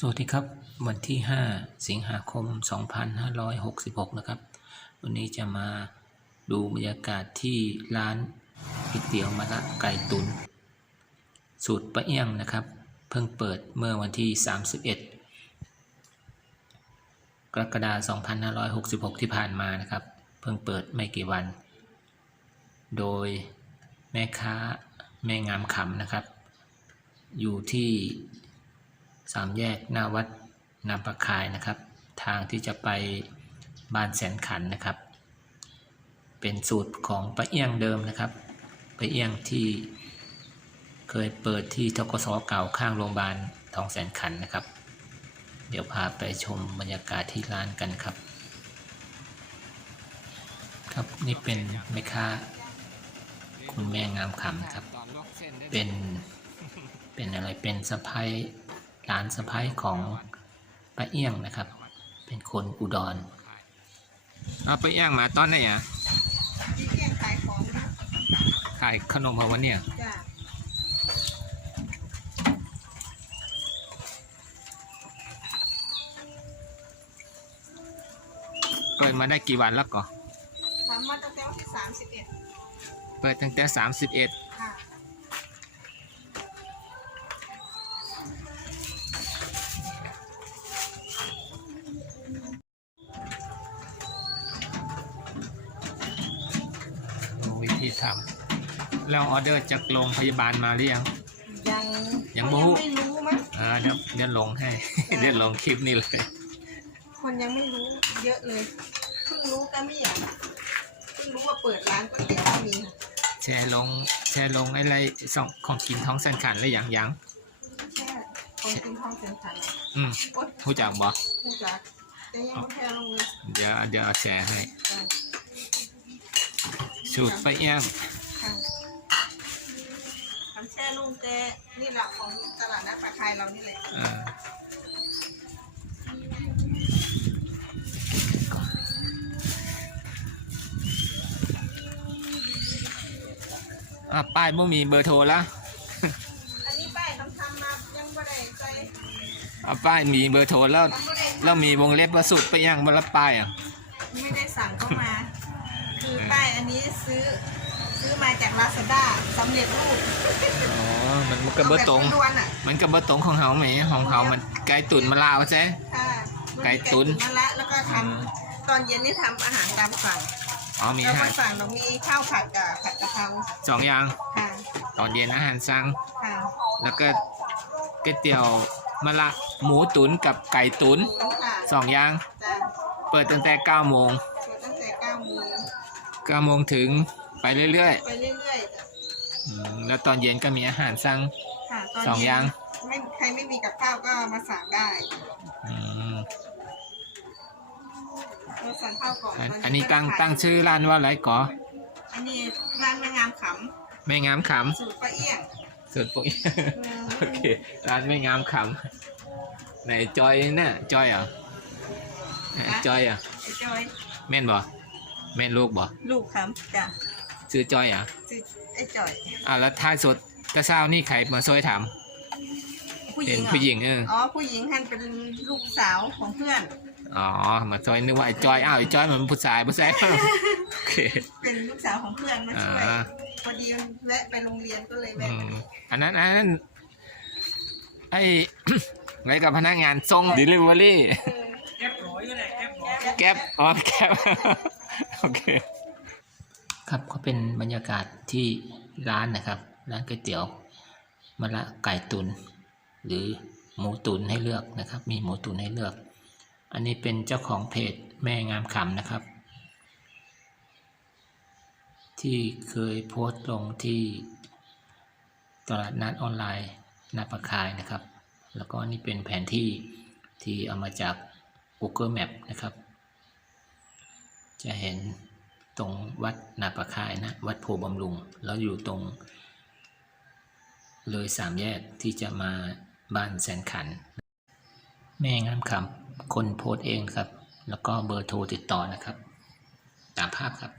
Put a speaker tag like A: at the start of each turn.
A: สวัสดีครับ วันที่ห้าสิงหาคมสองพันหหห้้ารอยกกสิบนะครับวันนี้จะมาดูบรรยากาศที่ร้านก๋เตี๋ยวมะละไก่ตุน สูตรประเอียงนะครับ เพิ่งเปิดเมื่อวันที่สสามิบเอ็ดกรกฎาคมสสอองพันหห้้ารยกิบหกที่ผ่านมานะครับเพิ่งเปิดไม่กี่วัน โดยแม่ค้าแม่งามขำนะครับ อยู่ที่สามแยก หน้าวัดนาประคายนะครับ ทางที่จะไปบ้านแสนขันนะครับ เป็นสูตรของปะเอียงเดิมนะครับปะเอียงที่เคยเปิดที่ทกศเก่าข้างโรงพยาบาลทองแสนขันนะครับ เดี๋ยวพาไปชมบรรยากาศที่ร้านกันครับครับ นี่เป็นเมค้าคุณแม่งามคำครับเป็นเป็นอะไรเป็นสะพายหลานสะพ้ายของป้าเอี้ยงนะครับ เป็นคนอุดร
B: เอาป้าเอี้ยงมาตอนไหนอ่ะขายขนมมาวันเนี่ย เปิดมาได้กี่วันแล้วก่อน
C: เปิดตั้งแต่สสามิบเอ็ด
B: เปิดตั้งแต่ 31ค่ดที่ทำแล้วออเดอร์จากโรงพยาบาลมาหรือยังยังยังไม่รู้มั้งอ่าเดี๋ยวเดี๋ยวลงให้เดี๋ยวลงคลิปนี้เลย
C: คนยังไม่รู้เยอะเลยเพิ่งรู้ก็มีอ่ะเพิ่งรู้ว่าเปิดร้านก็เยอมี
B: แชร์ลงแชร์ลงอะไรสองของกินท้องสันขันหรือยังยัง
C: แชร์ของกินท้องสันขัน
B: อืมผู้จักบอก
C: ผู้จัดแตยังแชร์ลงเลย
B: เดี๋ยวเดี๋ยวแชร์ใหุ้ดไปเอง
C: ทำแช่ลูกแกนี่แหละของตลาดน้ำปลาไทยเรานี่เลย
B: อ่าป้ายมุ่มีเบอร์โทรแล้ว
C: อันนี้ป้ายทำทำมา ยังไม่ได้ใจ
B: อ่าป้ายมีเบอร์โทรแล้ว แล้วมีวงเล็บวระสุดไปยังบรรลับป้ายอ่ะ
C: ไม่ได้สั่งก็ไม่ได้ือปอันนี้ซื้อซื้อมาจากลาซาด้าสำเร็จรูป
B: อ๋อ มันมนกับเบอร์ตงมันกับเบอร์ตงของเฮาไหม ของเฮามันไก่ตุ๋นมะลาวใช่ไก่ตุ๋น
C: มะละแล้วก็ทำตอนเย็นนี่ทําอาหารตามสั่งเรามีข้าวผัดกับผัดกะเพรา
B: สองอย่างตอนเย็นอาหารสั่งแล้วก็ก๋วยเตี๋ยวมะละหมูตุ๋นกับไก่ตุ๋นสองอย่าง เปิดตั้งแต่เก้าโมงก้าโมงถึงไปเรื่อยๆ ไปเรื่อยๆ แล้วตอนเย็นก็มีอาหารสั่งสองอย่าง
C: ไม่ใครไม่มีกับข้าว ก็มาสั่งได้อ
B: อันนี้ตั้งตั้งชื่อร้านว่าอะไรก่อ
C: อันนี้ร้านแม่งามข
B: ำ แม่งามขำ สูตรปลาเอี้ยง สูตรปลาเอี้ยง โอเค ร้านแม่งามขำในจอยเนี่ยจอยอ่ะจอยอ่ะจอยแม่นบ่แม่ลูกบ่
C: ลูกครับจ้ะซื้อจอยอ่ะซื้อไอ้จอย
B: อ่ะแล้วท้ายสดกระซ้านี่ใครมาซอยถามเป็นผู้หญิงเออ
C: อ๋อผู้หญิงท่านเป็นลูกสาวของเพื่อน
B: อ๋อมาซอยนึกว่าไอ้จอยอ้าวไอ้จอยมันผู้ชายผู้ชายเป
C: ็นลูกสาวของเพื่อนมาช่วยพอดีแวะไปโรงเรียนก็เลยแวะ
B: อันนั้นอันนั้นไอ้ไรกับพนักงานส่งดลิเวอรี่แ
D: ก็บหรอยู่ไหนแก็บอ
B: แก็บอ๋อแกแคบโอเค
A: ครับก็เป็นบรรยากาศที่ร้านนะครับ ร้านก๋วยเตี๋ยวมะละไก่ตุน หรือหมูตุนให้เลือกนะครับ มีหมูตุนให้เลือก อันนี้เป็นเจ้าของเพจแม่งามขำนะครับ ที่เคยโพสต์ลงที่ ตลาดนัดออนไลน์นาประคายนะครับ แล้วก็นี่เป็นแผนที่ที่เอามาจาก Google Map นะครับจะเห็นตรงวัดนาประคายนะ วัดโพบำรุง แล้วอยู่ตรงเลยสามแยกที่จะมาบ้านแสนขัน แม่งามคำคนโพสเองครับ แล้วก็เบอร์โทรติดต่อนะครับ ตามภาพครับ